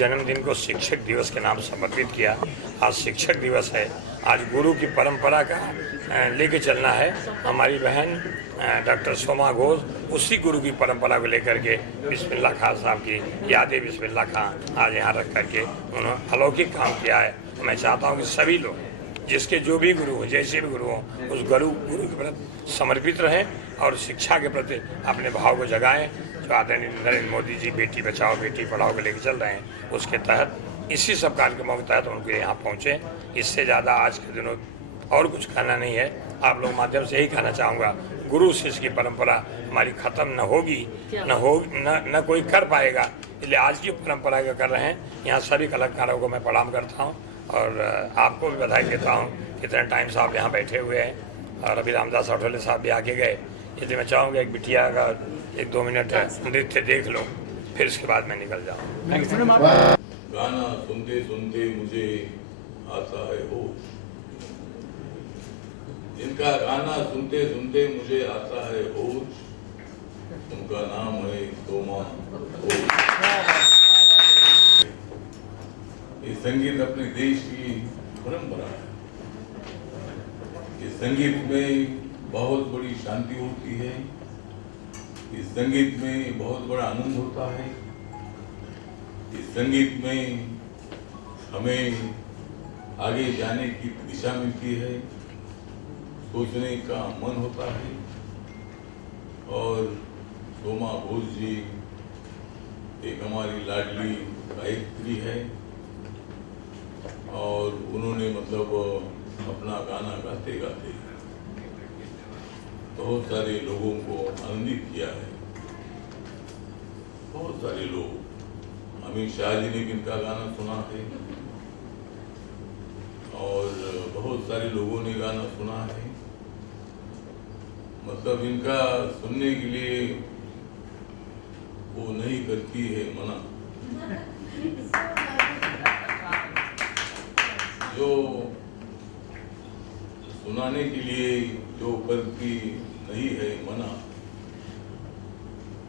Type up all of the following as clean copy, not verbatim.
जन्मदिन को शिक्षक दिवस के नाम समर्पित किया। आज शिक्षक दिवस है। आज गुरु की परंपरा का लेके चलना है। हमारी बहन डॉक्टर सोमा घोष उसी गुरु की परंपरा को लेकर के बिस्मिल्लाह खां साहब की यादें बिस्मिल्लाह खां आज यहाँ रख करके उन्होंने अलौकिक काम किया है। मैं चाहता हूँ कि सभी लोग जिसके जो भी गुरु हो, जैसे भी गुरु हो, उस गुरु के प्रति समर्पित रहें और शिक्षा के प्रति अपने भाव को जगाएं। जो आदरणीय नरेंद्र मोदी जी बेटी बचाओ बेटी पढ़ाओ को लेकर चल रहे हैं, उसके तहत इसी सब कार्यक्रमों के तहत उनको यहाँ पहुँचे। इससे ज़्यादा आज के दिनों और कुछ कहना नहीं है। आप लोग माध्यम से यही कहना चाहूँगा, गुरु शिष्य की परंपरा हमारी ख़त्म न होगी, न कोई कर पाएगा। इसलिए आज की परंपरा का कर रहे हैं। यहाँ सभी कलाकारों को मैं प्रणाम करता हूँ और आपको भी बधाई देता हूँ। कितने टाइम से आप यहाँ बैठे हुए हैं और अभी रामदास आठवले साहब भी आके गए। इसलिए मैं चाहूँगा एक बिटिया का 1-2 मिनट नृत्य देख लो, फिर उसके बाद मैं निकल जाऊँ। गाना सुनते सुनते मुझे आता है हो, जिनका गाना सुनते सुनते मुझे आता है होश, उनका नाम है सोमा घोष। ये संगीत अपने देश की परंपरा है। इस संगीत में बहुत बड़ी शांति होती है। इस संगीत में बहुत बड़ा आनंद होता है। इस संगीत में हमें आगे जाने की दिशा मिलती है, सोचने का मन होता है। और सोमा घोष जी एक हमारी लाडली गायत्री है और उन्होंने मतलब अपना गाना गाते गाते बहुत सारे लोगों को आनंदित किया है। बहुत सारे लोग, अमित शाह जी ने इनका गाना सुना है और बहुत सारे लोगों ने गाना सुना है। मतलब इनका सुनने के लिए वो नहीं करती है मना। जो सुनाने के लिए जो करती नहीं है मना,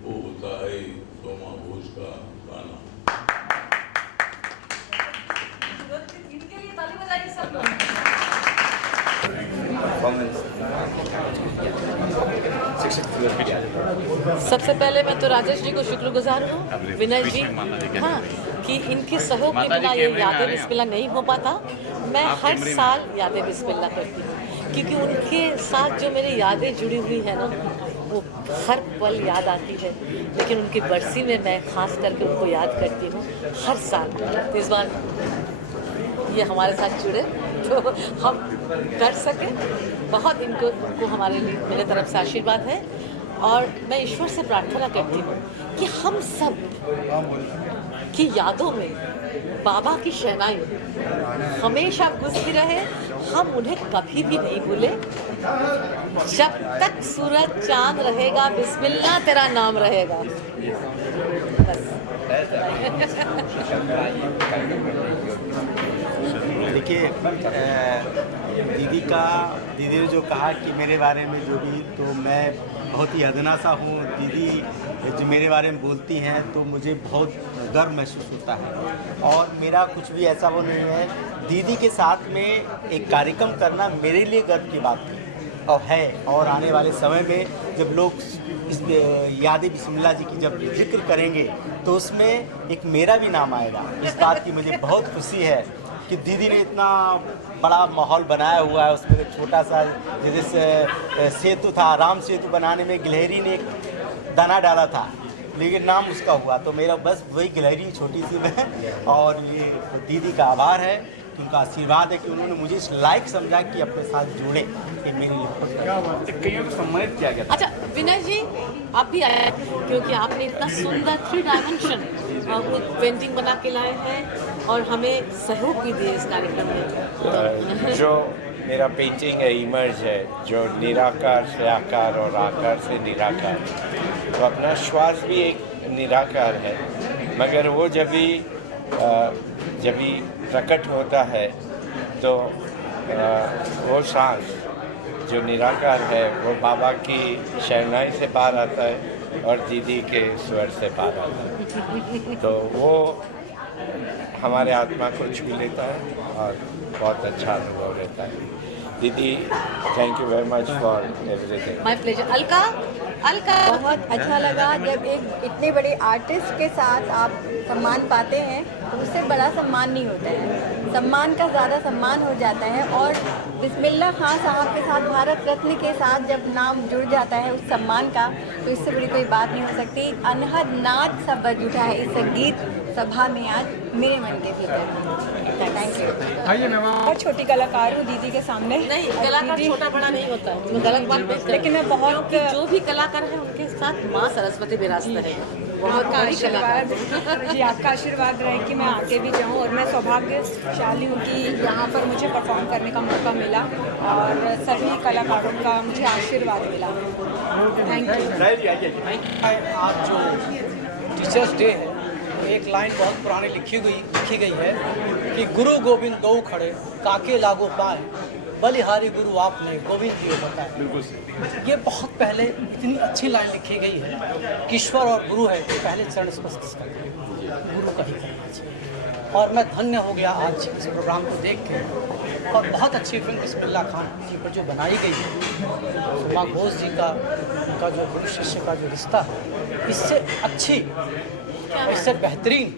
वो होता है सोमा घोष का गाना। इनके लिए ताली बजाइए सब लोग। सबसे पहले मैं तो राजेश जी को शुक्रगुजार हूँ, विनय जी, हाँ, कि इनके सहयोग के बिना ये यादें बिस्मिल्लाह नहीं हो पाता। मैं हर साल यादें बिस्मिल्लाह करती हूँ क्योंकि उनके साथ जो मेरी यादें जुड़ी हुई है ना, वो हर पल याद आती है। लेकिन उनकी बरसी में मैं खास करके उनको याद करती हूँ हर साल। तो इस बार ये हमारे साथ जुड़े तो हम कर सके, बहुत इनको हमारे लिए मेरे तरफ से आशीर्वाद है। और मैं ईश्वर से प्रार्थना करती हूँ कि हम सब की यादों में बाबा की शहनाई हमेशा गूंजती रहे। हम उन्हें कभी भी नहीं भूले। जब तक सूरज चांद रहेगा बिस्मिल्लाह तेरा नाम रहेगा। बस। देखिए, दीदी ने जो कहा कि मेरे बारे में जो भी, तो मैं बहुत ही अदना सा हूँ। दीदी जो मेरे बारे में बोलती हैं तो मुझे बहुत गर्व महसूस होता है। और मेरा कुछ भी ऐसा वो नहीं है। दीदी के साथ में एक कार्यक्रम करना मेरे लिए गर्व की बात है और है। और आने वाले समय में जब लोग इस यादें बिस्मिल्लाह जी की जब जिक्र करेंगे तो उसमें एक मेरा भी नाम आएगा। इस बात की मुझे बहुत खुशी है कि दीदी ने इतना बड़ा माहौल बनाया हुआ है। उसमें एक छोटा सा जैसे सेतु था, राम सेतु बनाने में गिलहरी ने एक दाना डाला था, लेकिन नाम उसका हुआ। तो मेरा बस वही गिलहरी छोटी सी में। और ये दीदी का आभार है कि उनका आशीर्वाद है कि उन्होंने मुझे इस लायक समझा कि अपने साथ जोड़े। कि मेरे लिए कईयों को सम्मानित किया गया। अच्छा विनय जी, आप भी आए क्योंकि आपने इतना सुंदर 3 डायमेंशन पेंटिंग बना के लाए हैं और हमें सहयोग भी दिए इस कार्यक्रम में। जो मेरा पेंटिंग है इमर्ज है, जो निराकार से आकार और आकार से निराकार, तो अपना श्वास भी एक निराकार है, मगर वो जब भी प्रकट होता है तो वो सांस जो निराकार है वो बाबा की शहनाई से बाहर आता है और दीदी के स्वर से बाहर आता है। तो वो हमारे आत्मा को छू लेता है और बहुत अच्छा अनुभव रहता है। दीदी, thank you very much for everything. My pleasure. Alka, Alka बहुत अच्छा लगा जब एक इतने बड़े आर्टिस्ट के साथ आप सम्मान पाते हैं, तो उससे बड़ा सम्मान नहीं होता है, सम्मान का ज़्यादा सम्मान हो जाता है। और बिस्मिल्लाह खान साहब के साथ भारत रत्न के साथ जब नाम जुड़ जाता है उस सम्मान का, तो इससे बड़ी कोई बात नहीं हो सकती। अनहद नाद सा बज उठा है इस संगीत सभा में आज मेरे मन के भीतर। Thank you. बहुत छोटी कलाकार हूँ दीदी के सामने। नहीं, कलाकार छोटा बड़ा नहीं होता है, मैं गलत बात नहीं कर रही। लेकिन मैं बहुत क्योंकि जो भी कलाकार है उनके साथ माँ सरस्वती विराजता है। बहुत आपका बड़ी कलाकार। आशीर्वाद जी, आपका आशीर्वाद रहे कि मैं आगे भी जाऊँ, और मैं सौभाग्यशाली हूँ कि यहाँ पर मुझे परफॉर्म करने का मौका मिला और सभी कलाकारों का मुझे आशीर्वाद मिला। Thank you. आज जो टीचर्स डे है, एक लाइन बहुत पुरानी लिखी गई है कि गुरु गोविंद दो खड़े काके लागो पाए, बलिहारी गुरु आपने गोविंद जी बताए। बिल्कुल सही। ये बहुत पहले इतनी अच्छी लाइन लिखी गई है कि ईश्वर और गुरु है तो पहले चरण स्पर्श करते गुरु का ही करना चाहिए। और मैं धन्य हो गया आज इस प्रोग्राम को देख के। और बहुत अच्छी फिल्म बिस्मिल्लाह खान जी पर जो बनाई गई है, शोमा घोष जी का जो गुरु शिष्य का जो रिश्ता है, इससे अच्छी, इससे बेहतरीन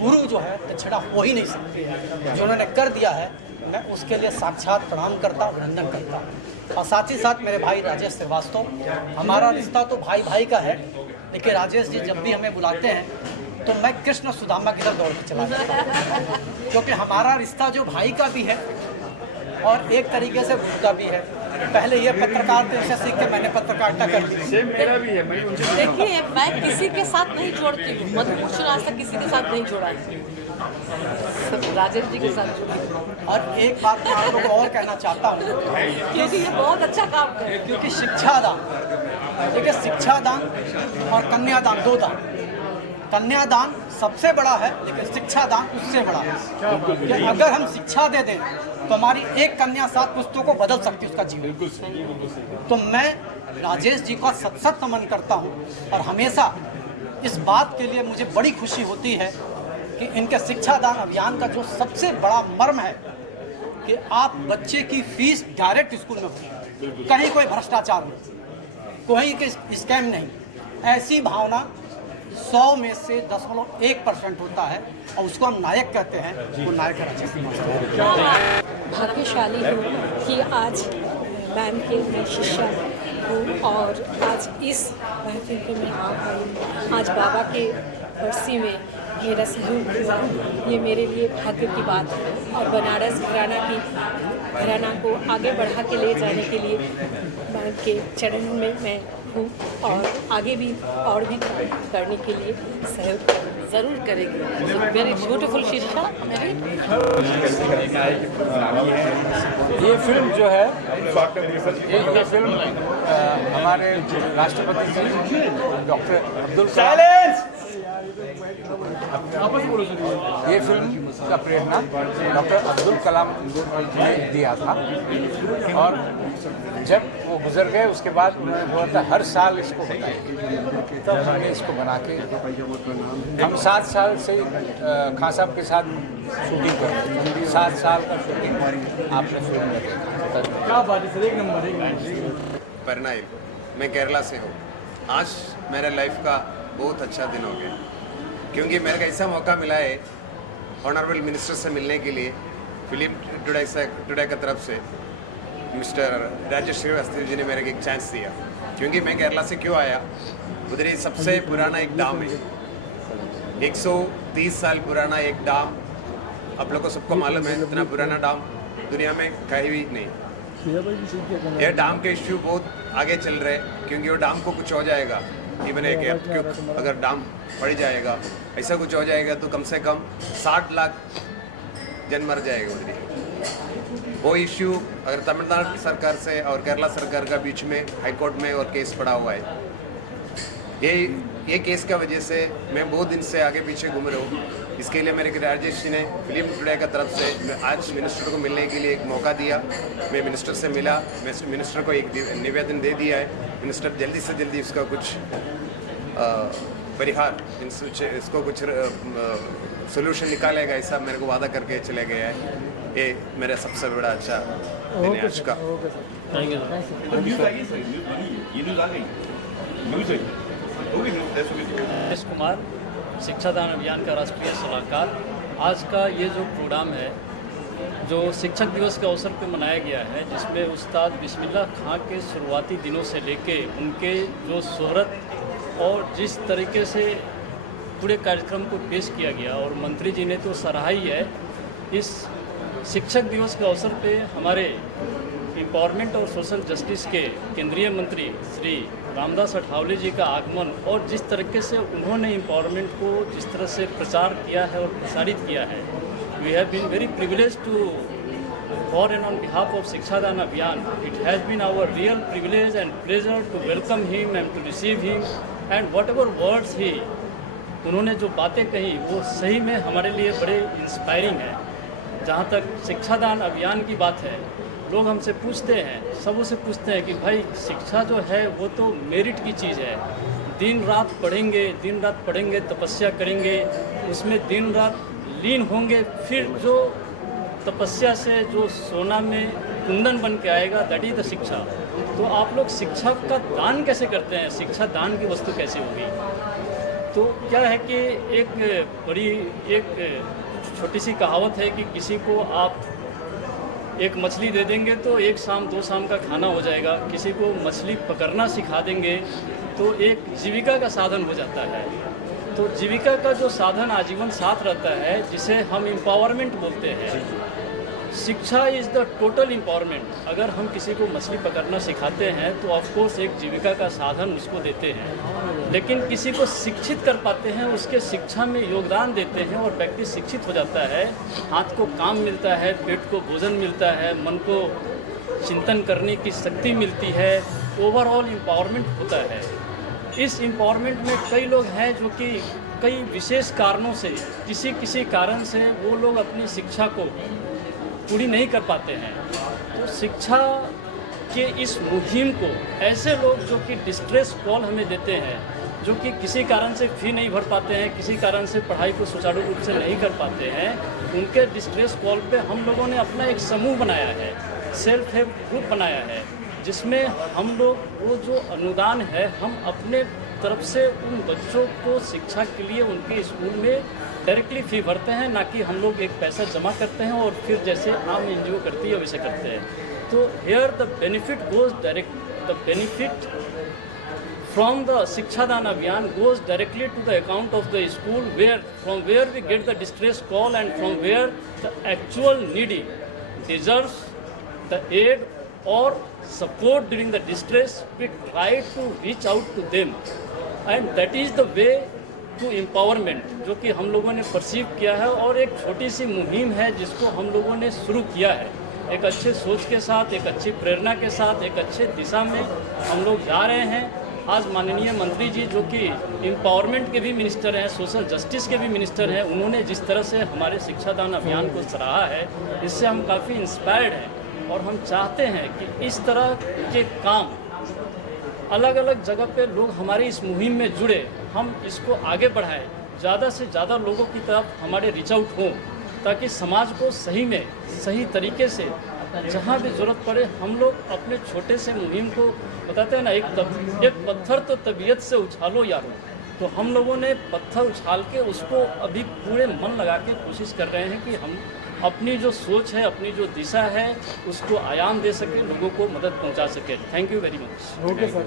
गुरु जो है छड़ा हो ही नहीं सकती है। जो उन्होंने कर दिया है, मैं उसके लिए साक्षात प्रणाम करता, अभिनंदन करता। और साथ ही साथ मेरे भाई राजेश श्रीवास्तव, हमारा रिश्ता तो भाई भाई का है, लेकिन राजेश जी जब भी हमें बुलाते हैं तो मैं कृष्ण सुदामा की तरफ दौड़ के चला जाता हूँ, क्योंकि हमारा रिश्ता जो भाई का भी है और एक तरीके से गुरु का भी है। पहले ये पत्रकार थे, उनसे सीख के मैंने पत्रकारिता कर ली। देखिए, मैं किसी के साथ नहीं जोड़ती हूँ, मधुभूषण आज तक किसी के साथ नहीं जोड़ा है, सब राजेश जी के साथ जुड़ी। और एक बात मैं आप लोगों को और कहना चाहता हूँ, क्योंकि ये बहुत अच्छा काम कर रहे हैं। क्योंकि शिक्षादान, देखिए शिक्षादान और कन्यादान, दो दान। कन्यादान सबसे बड़ा है, लेकिन शिक्षादान उससे बड़ा है। कि अगर हम शिक्षा दे दें तो हमारी एक कन्या 7 पुस्तकों को बदल सकती है उसका जीवन। तो मैं राजेश जी का सत नमन करता हूँ, और हमेशा इस बात के लिए मुझे बड़ी खुशी होती है कि इनके शिक्षादान अभियान का जो सबसे बड़ा मर्म है कि आप बच्चे की फीस डायरेक्ट स्कूल में भरें, कहीं कोई भ्रष्टाचार नहीं, कोई के स्कैम नहीं। ऐसी भावना 100 में से 0.1% होता है, और उसको हम नायक कहते हैं। वो नायक है राजेश श्रीवास्तव। भाग्यशाली हूँ कि आज मैम के मैं शिष्या हूँ, और आज इस महफिल पे मैं आ पाई। आज बाबा के बरसी में मेरा सहयोग हुआ, ये मेरे लिए भाग्य की बात है। और बनारस घराना को आगे बढ़ा के ले जाने के लिए मैम के चरणों में मैं हूँ, और आगे भी और भी काम करने के लिए सहयोग जरूर करेंगे। वेरी ब्यूटीफुल शिक्षा। ये फिल्म जो है, ये फिल्म हमारे राष्ट्रपति जी डॉक्टर अब्दुल कलाम, ये फिल्म का प्रेरणा डॉक्टर अब्दुल कलाम ने दिया था। और जब वो गुजर गए उसके बाद उन्होंने बोला था हर साल इसको बताएं, तब हमने इसको बना के, हम 7 साल से खान साहब के साथ शूटिंग कर रहे थे। 7 साल का शूटिंग आपने फिल्म में देखा। क्या बात है सर, एक नंबर। परनाइल, मैं केरला से हूँ। आज मेरे लाइफ का बहुत अच्छा दिन हो गया, क्योंकि मेरे को ऐसा मौका मिला है ऑनरेबल मिनिस्टर से मिलने के लिए। फिल्म टुडे की तरफ से मिस्टर राजेश श्रीवास्तव जी ने मेरे को एक चांस दिया, क्योंकि मैं केरला से क्यों आया, उधर ही सबसे पुराना एक डैम है, 130 साल पुराना एक डैम। आप लोग को सबको मालूम है, इतना पुराना डैम दुनिया में कहीं भी नहीं। यह डैम के इश्यू बहुत आगे चल रहे हैं, क्योंकि वो डैम को कुछ हो जाएगा, इवन एक अगर डैम पड़ जाएगा, ऐसा कुछ हो जाएगा तो कम से कम 60 लाख जन मर जाएगा उधर। वो इश्यू अगर तमिलनाडु सरकार से और केरला सरकार का बीच में हाई कोर्ट में और केस पड़ा हुआ है। ये केस का वजह से मैं बहुत दिन से आगे पीछे घूम रहा हूँ। इसके लिए मेरे राजेश जी ने फिल्म टुडे की तरफ से आज मिनिस्टर को मिलने के लिए एक मौका दिया। मैं मिनिस्टर से मिला, मैं मिनिस्टर को एक निवेदन दे दिया है। मिनिस्टर जल्दी से जल्दी उसका कुछ परिहार, इसको कुछ सोल्यूशन निकालेगा, ऐसा मेरे को वादा करके चले गए हैं। ये मेरा सबसे बड़ा अच्छा दिन है आज का। सुरेश कुमार, शिक्षादान अभियान का राष्ट्रीय सलाहकार। आज का ये जो प्रोग्राम है जो शिक्षक दिवस के अवसर पर मनाया गया है, जिसमें उस्ताद बिस्मिल्लाह खां के शुरुआती दिनों से लेके उनके जो शोहरत और जिस तरीके से पूरे कार्यक्रम को पेश किया गया, और मंत्री जी ने तो सराहा ही है। इस शिक्षक दिवस के अवसर पे हमारे एम्पावरमेंट और सोशल जस्टिस के केंद्रीय मंत्री श्री रामदास अठावले जी का आगमन, और जिस तरीके से उन्होंने एम्पावरमेंट को जिस तरह से प्रचार किया है और प्रसारित किया है, we have been very privilege to for and on behalf of Shikshadaan Abhiyan. It has been our real privilege and pleasure to welcome him and to receive him, and whatever words he, उन्होंने जो बातें कही वो सही में हमारे लिए बड़े इंस्पायरिंग है। जहाँ तक शिक्षादान अभियान की बात है, लोग हमसे पूछते हैं, सबों से पूछते हैं कि भाई शिक्षा जो है वो तो मेरिट की चीज़ है, दिन रात पढ़ेंगे, तपस्या करेंगे, उसमें दिन रात लीन होंगे, फिर जो तपस्या से जो सोना में कुंदन बन के आएगा, दैट इज द शिक्षा। तो आप लोग शिक्षा का दान कैसे करते हैं, शिक्षा दान की वस्तु कैसे होगी? तो क्या है कि एक छोटी सी कहावत है कि किसी को आप एक मछली दे देंगे तो एक शाम 2 शाम का खाना हो जाएगा, किसी को मछली पकड़ना सिखा देंगे तो एक जीविका का साधन हो जाता है। तो जीविका का जो साधन आजीवन साथ रहता है, जिसे हम एम्पावरमेंट बोलते हैं, शिक्षा इज़ द टोटल एम्पावरमेंट। अगर हम किसी को मछली पकड़ना सिखाते हैं तो ऑफकोर्स एक जीविका का साधन उसको देते हैं, लेकिन किसी को शिक्षित कर पाते हैं, उसके शिक्षा में योगदान देते हैं और व्यक्ति शिक्षित हो जाता है, हाथ को काम मिलता है, पेट को भोजन मिलता है, मन को चिंतन करने की शक्ति मिलती है, ओवरऑल एम्पावरमेंट होता है। इस एम्पावरमेंट में कई लोग हैं जो कि कई विशेष कारणों से, किसी कारण से वो लोग अपनी शिक्षा को पूरी नहीं कर पाते हैं। तो शिक्षा के इस मुहिम को ऐसे लोग जो कि डिस्ट्रेस कॉल हमें देते हैं, जो कि किसी कारण से फ़ी नहीं भर पाते हैं, किसी कारण से पढ़ाई को सुचारू रूप से नहीं कर पाते हैं, उनके डिस्ट्रेस कॉल पे हम लोगों ने अपना एक समूह बनाया है, सेल्फ हेल्प ग्रुप बनाया है, जिसमें हम लोग वो जो अनुदान है हम अपने तरफ से उन बच्चों को शिक्षा के लिए उनके स्कूल में डायरेक्टली फ़ी भरते हैं, ना कि हम लोग एक पैसा जमा करते हैं और फिर जैसे आम एनजीओ करती है वैसे करते हैं। तो here the benefit goes direct, the benefit from the Shikshadaan Abhiyan goes directly to the account of the school, from where we get the distress call and from where the actual needy deserves the aid or support during the distress. We try to reach out to them, and that is the way to empowerment, जो कि हम लोगों ने perceive किया है। और एक छोटी सी मुहिम है जिसको हम लोगों ने शुरू किया है, एक अच्छे सोच के साथ, एक अच्छी प्रेरणा के साथ, एक अच्छे दिशा में हम लोग जा रहे हैं। आज माननीय मंत्री जी जो कि एम्पावरमेंट के भी मिनिस्टर हैं, सोशल जस्टिस के भी मिनिस्टर हैं, उन्होंने जिस तरह से हमारे शिक्षादान अभियान को सराहा है, इससे हम काफ़ी इंस्पायर्ड हैं। और हम चाहते हैं कि इस तरह के काम अलग अलग जगह पे लोग हमारी इस मुहिम में जुड़े, हम इसको आगे बढ़ाएं, ज़्यादा से ज़्यादा लोगों की तरफ हमारे रीच आउट हों, ताकि समाज को सही में सही तरीके से जहाँ भी ज़रूरत पड़े हम लोग अपने छोटे से मुहिम को बताते हैं ना, एक पत्थर तो तबीयत से उछालो यारो। तो हम लोगों ने पत्थर उछाल के उसको अभी पूरे मन लगा के कोशिश कर रहे हैं कि हम अपनी जो सोच है, अपनी जो दिशा है, उसको आयाम दे सके, लोगों को मदद पहुंचा सके। Thank you very much. Okay sir.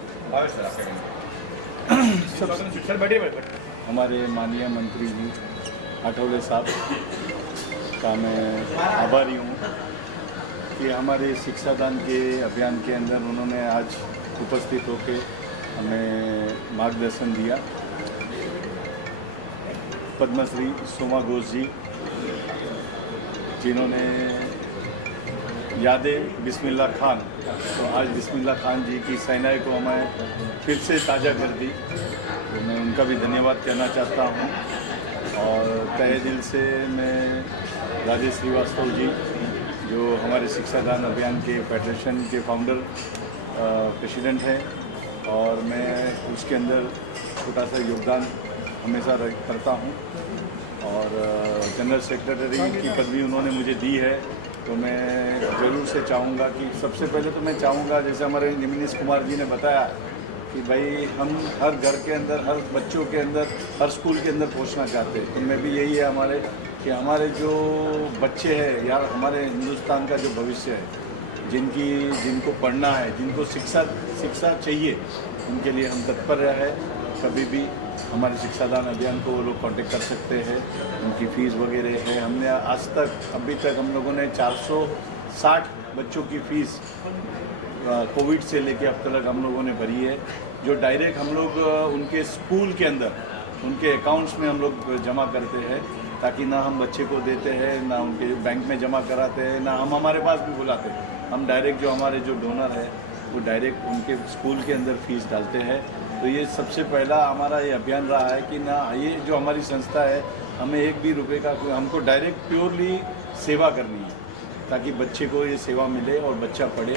हमारे माननीय मंत्री जी अठावले साहब का मैं आभारी हूँ कि हमारे शिक्षादान के अभियान के अंदर उन्होंने आज उपस्थित होकर हमें मार्गदर्शन दिया। पद्मश्री सोमा घोष जी, जिन्होंने यादें बिस्मिल्लाह खान, तो आज बिस्मिल्लाह खान जी की सेनाएं को हमें फिर से ताज़ा कर दी, तो मैं उनका भी धन्यवाद कहना चाहता हूँ। और तहे दिल से मैं राजेश श्रीवास्तव जी, जो हमारे शिक्षादान अभियान के फेडरेशन के फाउंडर प्रेसिडेंट हैं, और मैं उसके अंदर छोटा सा योगदान हमेशा करता हूँ। और जनरल सेक्रेटरी की पदवी उन्होंने मुझे दी है। तो मैं ज़रूर से चाहूँगा कि सबसे पहले तो मैं चाहूँगा, जैसे हमारे निमिष कुमार जी ने बताया कि भाई हम हर घर के अंदर, हर बच्चों के अंदर, हर स्कूल के अंदर पहुँचना चाहते हैं। तो मैं भी यही है हमारे कि हमारे जो बच्चे हैं या हमारे हिंदुस्तान का जो भविष्य है, जिनको पढ़ना है, जिनको शिक्षा चाहिए, उनके लिए हम तत्पर है। कभी भी हमारे शिक्षादान अभियान को वो लोग कांटेक्ट कर सकते हैं। उनकी फ़ीस वगैरह है, हमने आज तक अभी तक हम लोगों ने 460 बच्चों की फ़ीस कोविड से लेके अब तक हम लोगों ने भरी है, जो डायरेक्ट हम लोग उनके स्कूल के अंदर उनके अकाउंट्स में हम लोग जमा करते हैं, ताकि ना हम बच्चे को देते हैं, ना उनके बैंक में जमा कराते हैं, ना हम हमारे पास भी बुलाते हैं। हम डायरेक्ट जो हमारे जो डोनर है वो डायरेक्ट उनके स्कूल के अंदर फ़ीस डालते हैं। तो ये सबसे पहला हमारा ये अभियान रहा है कि ना ये जो हमारी संस्था है, हमें एक भी रुपए का, हमको डायरेक्ट प्योरली सेवा करनी है, ताकि बच्चे को ये सेवा मिले और बच्चा पढ़े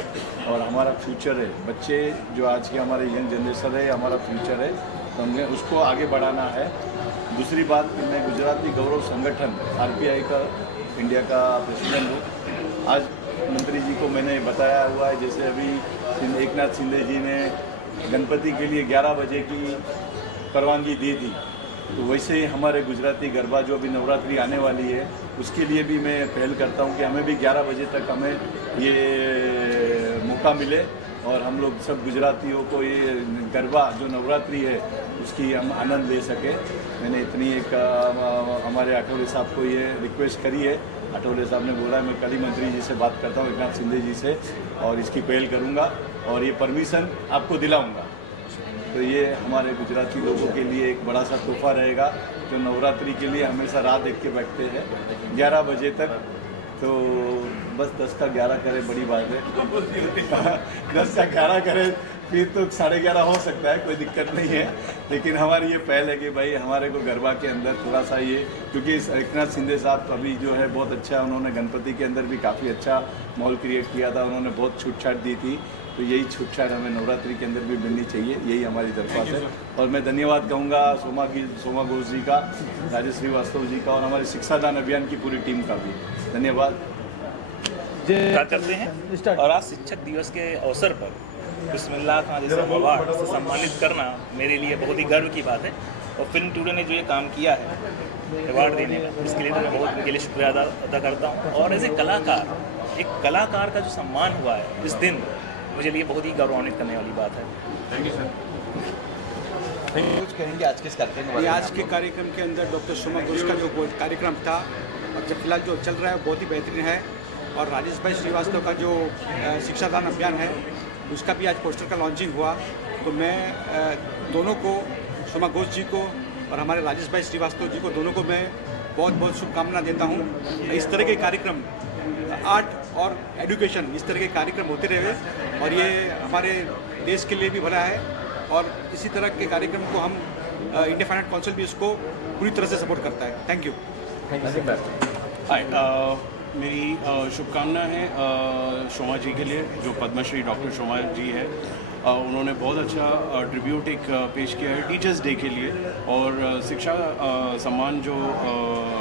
और हमारा फ्यूचर है। बच्चे जो आज के हमारे यंग जनरेशन है, हमारा फ्यूचर है, तो हमें उसको आगे बढ़ाना है। दूसरी बात कि मैं गुजराती गौरव संगठन RPI का इंडिया का प्रेसिडेंट हूँ। आज मंत्री जी को मैंने बताया हुआ है, जैसे अभी एकनाथ शिंदे जी ने गणपति के लिए 11 बजे की परवानगी दी थी, तो वैसे ही हमारे गुजराती गरबा जो अभी नवरात्रि आने वाली है, उसके लिए भी मैं पहल करता हूँ कि हमें भी 11 बजे तक हमें ये मौका मिले और हम लोग सब गुजरातियों को ये गरबा जो नवरात्रि है उसकी हम आनंद ले सके। मैंने इतनी एक हमारे आठवले साहब को ये रिक्वेस्ट करी है। आठवले साहब ने बोला मैं कल ही मंत्री जी से बात करता हूँ, एकनाथ शिंदे जी से, और इसकी पहल करूँगा और ये परमिशन आपको दिलाऊँगा। तो ये हमारे गुजराती लोगों के लिए एक बड़ा सा तोहफा रहेगा, जो नवरात्रि के लिए हमेशा राह देख के बैठते हैं 11 बजे तक। तो बस 10 का 11 करे बड़ी बात है 10 का 11 करे फिर तो 11:30 हो सकता है, कोई दिक्कत नहीं है। लेकिन हमारी ये पहल है कि भाई हमारे को गरबा के अंदर थोड़ा सा ये, क्योंकि एकनाथ शिंदे साहब अभी जो है बहुत अच्छा, उन्होंने गणपति के अंदर भी काफ़ी अच्छा माहौल क्रिएट किया था, उन्होंने बहुत छूट छाट दी थी। तो यही छूट छाट हमें नवरात्रि के अंदर भी मिलनी चाहिए, यही हमारी दरख्वास्त है। और मैं धन्यवाद कहूँगा सोमा घोष जी का, राजेश श्रीवास्तव जी का और हमारे शिक्षादान अभियान की पूरी टीम का भी धन्यवाद करते हैं। और आज शिक्षक दिवस के अवसर पर बिस्मिल्लाह खान जैसे अवार्ड से सम्मानित करना मेरे लिए बहुत ही गर्व की बात है। और फिल्म टुडे ने जो ये काम किया है अवार्ड देने का, इसके लिए तो मैं बहुत उनके लिए शुक्रिया अदा करता हूँ। और एज ए कलाकार, एक कलाकार का जो सम्मान हुआ है इस दिन, मुझे लिए बहुत ही गौरवान्वित करने वाली बात है। Thank you sir. कुछ कहेंगे आज के कार्यक्रम? आज के कार्यक्रम के अंदर डॉक्टर सोमा घोष का जो कार्यक्रम था और जो फिलहाल जो चल रहा है बहुत ही बेहतरीन है। और राजेश भाई श्रीवास्तव का जो शिक्षादान अभियान है उसका भी आज पोस्टर का लॉन्चिंग हुआ। तो मैं दोनों को, सोमा घोष जी को और हमारे राजेश भाई श्रीवास्तव जी को, दोनों को मैं बहुत बहुत शुभकामना देता हूँ। इस तरह के कार्यक्रम, आर्ट और एजुकेशन, इस तरह के कार्यक्रम होते रहे और ये हमारे देश के लिए भी भला है। और इसी तरह के कार्यक्रम को हम इंडिया फाइन आर्ट काउंसिल भी इसको पूरी तरह से सपोर्ट करता है। Thank you. हाय, मेरी शुभकामना है शोमा जी के लिए, जो पद्मश्री डॉक्टर शोमा जी है। उन्होंने बहुत अच्छा ट्रिब्यूट एक पेश किया है टीचर्स डे के लिए। और शिक्षा सम्मान जो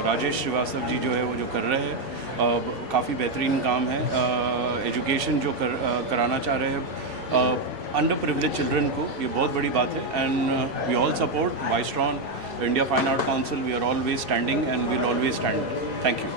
राजेश श्रीवास्तव जी जो है वो जो कर रहे हैं, काफ़ी बेहतरीन काम है। एजुकेशन जो कराना चाह रहे हैं अंडर प्रिविलेज चिल्ड्रन को, ये बहुत बड़ी बात है। And we all support Wistron India fine art council. We are always standing and we will always stand. Thank you.